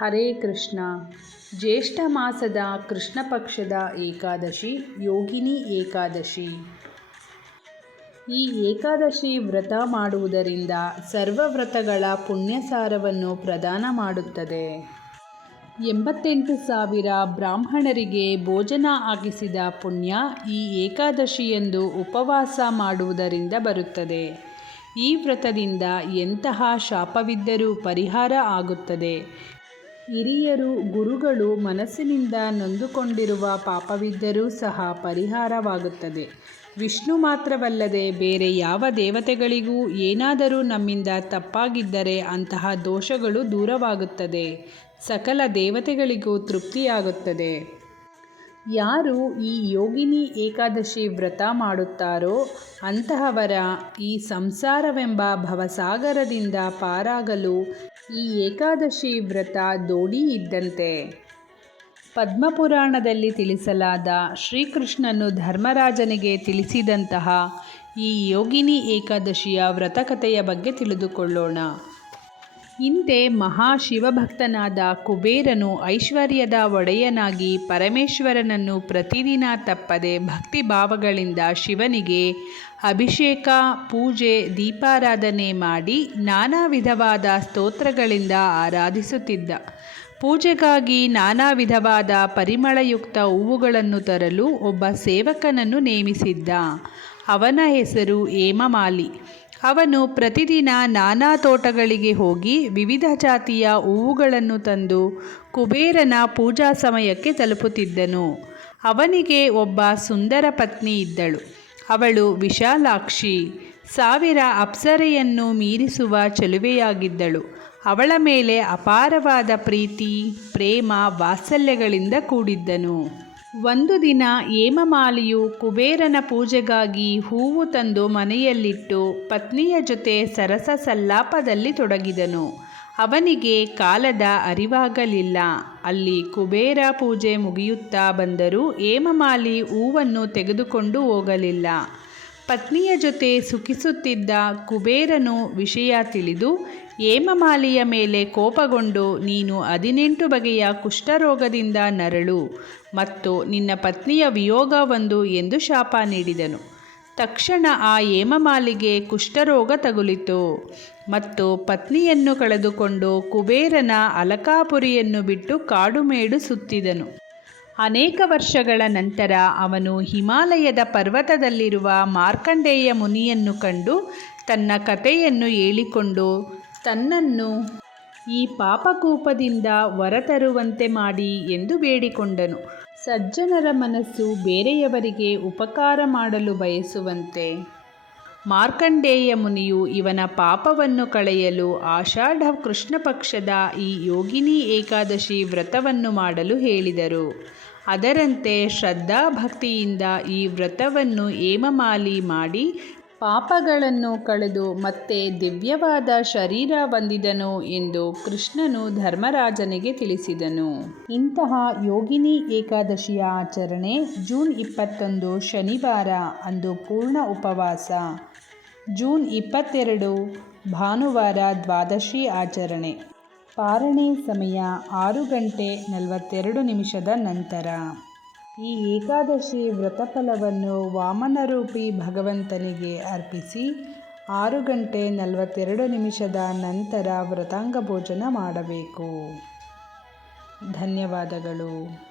ಹರೇ ಕೃಷ್ಣ. ಜ್ಯೇಷ್ಠ ಮಾಸದ ಕೃಷ್ಣ ಪಕ್ಷದ ಏಕಾದಶಿ, ಯೋಗಿನಿ ಏಕಾದಶಿ. ಈ ಏಕಾದಶಿ ವ್ರತ ಮಾಡುವುದರಿಂದ ಸರ್ವ ವ್ರತಗಳ ಪುಣ್ಯಸಾರವನ್ನು ಪ್ರದಾನ ಮಾಡುತ್ತದೆ. ಎಂಬತ್ತೆಂಟು ಸಾವಿರ ಬ್ರಾಹ್ಮಣರಿಗೆ ಭೋಜನ ಆಗಿಸಿದ ಪುಣ್ಯ ಈ ಏಕಾದಶಿಯೆಂದು ಉಪವಾಸ ಮಾಡುವುದರಿಂದ ಬರುತ್ತದೆ. ಈ ವ್ರತದಿಂದ ಎಂತಹ ಶಾಪವಿದ್ದರೂ ಪರಿಹಾರ ಆಗುತ್ತದೆ. ಹಿರಿಯರು, ಗುರುಗಳು ಮನಸ್ಸಿನಿಂದ ನೊಂದುಕೊಂಡಿರುವ ಪಾಪವಿದ್ದರೂ ಸಹ ಪರಿಹಾರವಾಗುತ್ತದೆ. ವಿಷ್ಣು ಮಾತ್ರವಲ್ಲದೆ ಬೇರೆ ಯಾವ ದೇವತೆಗಳಿಗೂ ಏನಾದರೂ ನಮ್ಮಿಂದ ತಪ್ಪಾಗಿದ್ದರೆ ಅಂತಹ ದೋಷಗಳು ದೂರವಾಗುತ್ತದೆ. ಸಕಲ ದೇವತೆಗಳಿಗೂ ತೃಪ್ತಿಯಾಗುತ್ತದೆ. ಯಾರು ಈ ಯೋಗಿನಿ ಏಕಾದಶಿ ವ್ರತ ಮಾಡುತ್ತಾರೋ ಅಂತಹವರ ಈ ಸಂಸಾರವೆಂಬ ಭವಸಾಗರದಿಂದ ಪಾರಾಗಲು ಈ ಏಕಾದಶಿ ವ್ರತ ದೋಣಿ ಇದ್ದಂತೆ. ಪದ್ಮಪುರಾಣದಲ್ಲಿ ತಿಳಿಸಲಾದ ಶ್ರೀಕೃಷ್ಣನು ಧರ್ಮರಾಜನಿಗೆ ತಿಳಿಸಿದಂತಹ ಈ ಯೋಗಿನಿ ಏಕಾದಶಿಯ ವ್ರತಕಥೆಯ ಬಗ್ಗೆ ತಿಳಿದುಕೊಳ್ಳೋಣ. ಹಿಂದೆ ಮಹಾಶಿವಭಕ್ತನಾದ ಕುಬೇರನು ಐಶ್ವರ್ಯದ ಒಡೆಯನಾಗಿ ಪರಮೇಶ್ವರನನ್ನು ಪ್ರತಿದಿನ ತಪ್ಪದೆ ಭಕ್ತಿಭಾವಗಳಿಂದ ಶಿವನಿಗೆ ಅಭಿಷೇಕ, ಪೂಜೆ, ದೀಪಾರಾಧನೆ ಮಾಡಿ ನಾನಾ ವಿಧವಾದ ಸ್ತೋತ್ರಗಳಿಂದ ಆರಾಧಿಸುತ್ತಿದ್ದ. ಪೂಜೆಗಾಗಿ ನಾನಾ ವಿಧವಾದ ಪರಿಮಳಯುಕ್ತ ಹೂವುಗಳನ್ನು ತರಲು ಒಬ್ಬ ಸೇವಕನನ್ನು ನೇಮಿಸಿದ್ದ. ಅವನ ಹೆಸರು ಹೇಮಮಾಲಿ. ಅವನು ಪ್ರತಿದಿನ ನಾನಾ ತೋಟಗಳಿಗೆ ಹೋಗಿ ವಿವಿಧ ಜಾತಿಯ ಹೂವುಗಳನ್ನು ತಂದು ಕುಬೇರನ ಪೂಜಾ ಸಮಯಕ್ಕೆ ತಲುಪುತ್ತಿದ್ದನು. ಅವನಿಗೆ ಒಬ್ಬ ಸುಂದರ ಪತ್ನಿ ಇದ್ದಳು. ಅವಳು ವಿಶಾಲಾಕ್ಷಿ. ಸಾವಿರ ಅಪ್ಸರೆಯನ್ನು ಮೀರಿಸುವ ಚೆಲುವೆಯಾಗಿದ್ದಳು. ಅವಳ ಮೇಲೆ ಅಪಾರವಾದ ಪ್ರೀತಿ, ಪ್ರೇಮ, ವಾತ್ಸಲ್ಯಗಳಿಂದ ಕೂಡಿದ್ದನು. ಒಂದು ದಿನ ಹೇಮಮಾಲಿಯು ಕುಬೇರನ ಪೂಜೆಗಾಗಿ ಹೂವು ತಂದು ಮನೆಯಲ್ಲಿಟ್ಟು ಪತ್ನಿಯ ಜೊತೆ ಸರಸ ಸಲ್ಲಾಪದಲ್ಲಿ ತೊಡಗಿದನು. ಅವನಿಗೆ ಕಾಲದ ಅರಿವಾಗಲಿಲ್ಲ. ಅಲ್ಲಿ ಕುಬೇರ ಪೂಜೆ ಮುಗಿಯುತ್ತಾ ಬಂದರೂ ಹೇಮಮಾಲಿ ಹೂವನ್ನು ತೆಗೆದುಕೊಂಡು ಹೋಗಲಿಲ್ಲ. ಪತ್ನಿಯ ಜೊತೆ ಸುಖಿಸುತ್ತಿದ್ದ ಕುಬೇರನು ವಿಷಯ ತಿಳಿದು, ಹೇಮಮಾಲಿಯ ಮೇಲೆ ಕೋಪಗೊಂಡು, ನೀನು ಹದಿನೆಂಟು ಬಗೆಯ ಕುಷ್ಠರೋಗದಿಂದ ನರಳು ಮತ್ತು ನಿನ್ನ ಪತ್ನಿಯ ವಿಯೋಗ ಒಂದು ಎಂದು ಶಾಪ ನೀಡಿದನು. ತಕ್ಷಣ ಆ ಹೇಮಮಾಲಿಗೆ ಕುಷ್ಠರೋಗ ತಗುಲಿತು ಮತ್ತು ಪತ್ನಿಯನ್ನು ಕಳೆದುಕೊಂಡು ಕುಬೇರನ ಅಲಕಾಪುರಿಯನ್ನು ಬಿಟ್ಟು ಕಾಡುಮೇಡು ಸುತ್ತಿದನು. ಅನೇಕ ವರ್ಷಗಳ ನಂತರ ಅವನು ಹಿಮಾಲಯದ ಪರ್ವತದಲ್ಲಿರುವ ಮಾರ್ಕಂಡೇಯ ಮುನಿಯನ್ನು ಕಂಡು ತನ್ನ ಕಥೆಯನ್ನು ಹೇಳಿಕೊಂಡು ತನ್ನನ್ನು ಈ ಪಾಪಕೂಪದಿಂದ ಹೊರತರುವಂತೆ ಮಾಡಿ ಎಂದು ಬೇಡಿಕೊಂಡನು. ಸಜ್ಜನರ ಮನಸ್ಸು ಬೇರೆಯವರಿಗೆ ಉಪಕಾರ ಮಾಡಲು ಬಯಸುವಂತೆ ಮಾರ್ಕಂಡೇಯ ಮುನಿಯು ಇವನ ಪಾಪವನ್ನು ಕಳೆಯಲು ಆಷಾಢ ಕೃಷ್ಣ ಪಕ್ಷದ ಈ ಯೋಗಿನಿ ಏಕಾದಶಿ ವ್ರತವನ್ನು ಮಾಡಲು ಹೇಳಿದರು. ಅದರಂತೆ ಶ್ರದ್ಧಾಭಕ್ತಿಯಿಂದ ಈ ವ್ರತವನ್ನು ಏಮಮಾಲಿ ಮಾಡಿ ಪಾಪಗಳನ್ನು ಕಳೆದು ಮತ್ತೆ ದಿವ್ಯವಾದ ಶರೀರ ಬಂದಿದನು ಎಂದು ಕೃಷ್ಣನು ಧರ್ಮರಾಜನಿಗೆ ತಿಳಿಸಿದನು. ಇಂತಹ ಯೋಗಿನಿ ಏಕಾದಶಿಯ ಆಚರಣೆ ಜೂನ್ ಇಪ್ಪತ್ತೊಂದು ಶನಿವಾರ ಅಂದು ಪೂರ್ಣ ಉಪವಾಸ. ಜೂನ್ ಇಪ್ಪತ್ತೆರಡು, ಭಾನುವಾರ ದ್ವಾದಶಿ ಆಚರಣೆ. ಪಾರಣೆ ಸಮಯ ಆರು ಗಂಟೆ ನಲವತ್ತೆರಡು ನಿಮಿಷದ ನಂತರ. ಈ ಏಕಾದಶಿ ವ್ರತಫಲವನ್ನು ವಾಮನರೂಪಿ ಭಗವಂತನಿಗೆ ಅರ್ಪಿಸಿ ಆರು ಗಂಟೆ ನಲವತ್ತೆರಡು ನಿಮಿಷದ ನಂತರ ವ್ರತಾಂಗ ಭೋಜನ ಮಾಡಬೇಕು. ಧನ್ಯವಾದಗಳು.